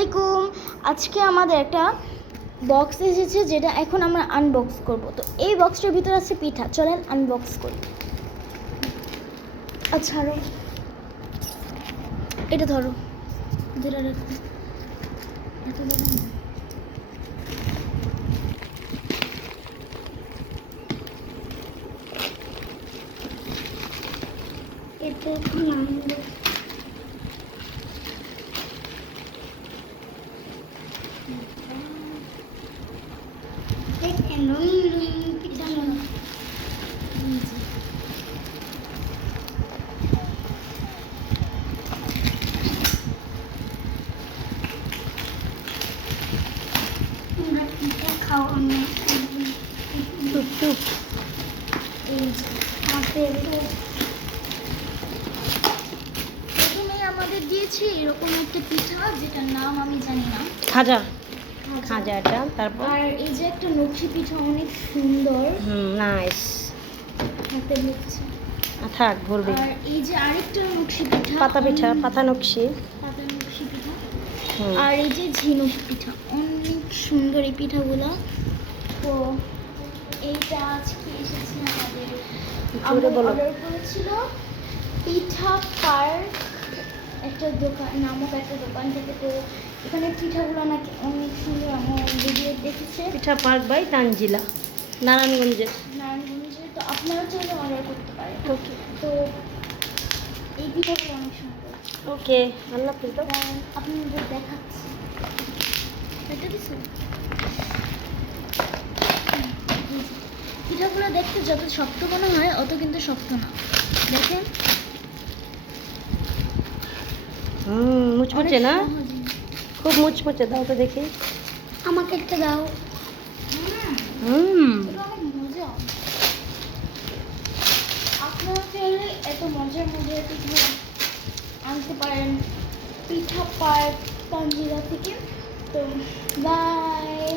আলাইকুম। আজকে আমাদের একটা বক্স এসেছে যেটা এখন আমরা আনবক্স করব। তো এই বক্সটার ভিতরে আছে পিঠা, চলেন আনবক্স করি। আচ্ছা এটা ধরো, যেটা রাখো এত বড় না। এটা এখন আমরা দেখেন রঙিন রঙিন পিঠা খাওয়া টুক টুক এই প্রথমেই আমাদের দিয়েছি এরকম একটা পিঠা যেটার নাম আমি জানি না, খাজা খাজাটা। তারপর আর এই যে একটা নকশি পিঠা অনেক সুন্দর, নাইস। হাতে লিখছে থাক ভরবে। আর এই যে আরেকটা নকশি পিঠা, পাতা পিঠা, পাতা নকশি, পাতা নকশি পিঠা। আর এই যে ঝিনুক পিঠা, অনেক সুন্দর এই পিঠাগুলো। তো এইটা আজকে এসেছে আমাদের, আমরা অর্ডার করেছিল পিঠা পার্ক একটা দোকান নামক একটা দোকান থেকে। তো এখানে পিঠাগুলো নাকি অনেক সুন্দর, আমার ভিডিও দেখেছে। পিঠা পার্ক বাই তানজিলা, নারায়ণগঞ্জের। তো আপনারা চাইলে অর্ডার করতে পারেন। ওকে তো এই পিঠাগুলো অনেক সুন্দর। ওকে, আল্লাহ হাফেজ। আপনাদের দেখাচ্ছি, এটা দিছে পিঠাগুলো দেখতে যত শক্ত মনে হয় অত কিন্তু শক্ত না, দেখেন মুচমুচে না, খুব মুচমুচে। দাও তো দেখি, আমাকে একটা দাও। এটা অনেক মজা। আপনারা চাইলে এত মজার মজার পিঠা আনতে পারেন পিঠা পার্ক তানজিলা থেকে। তো বাই।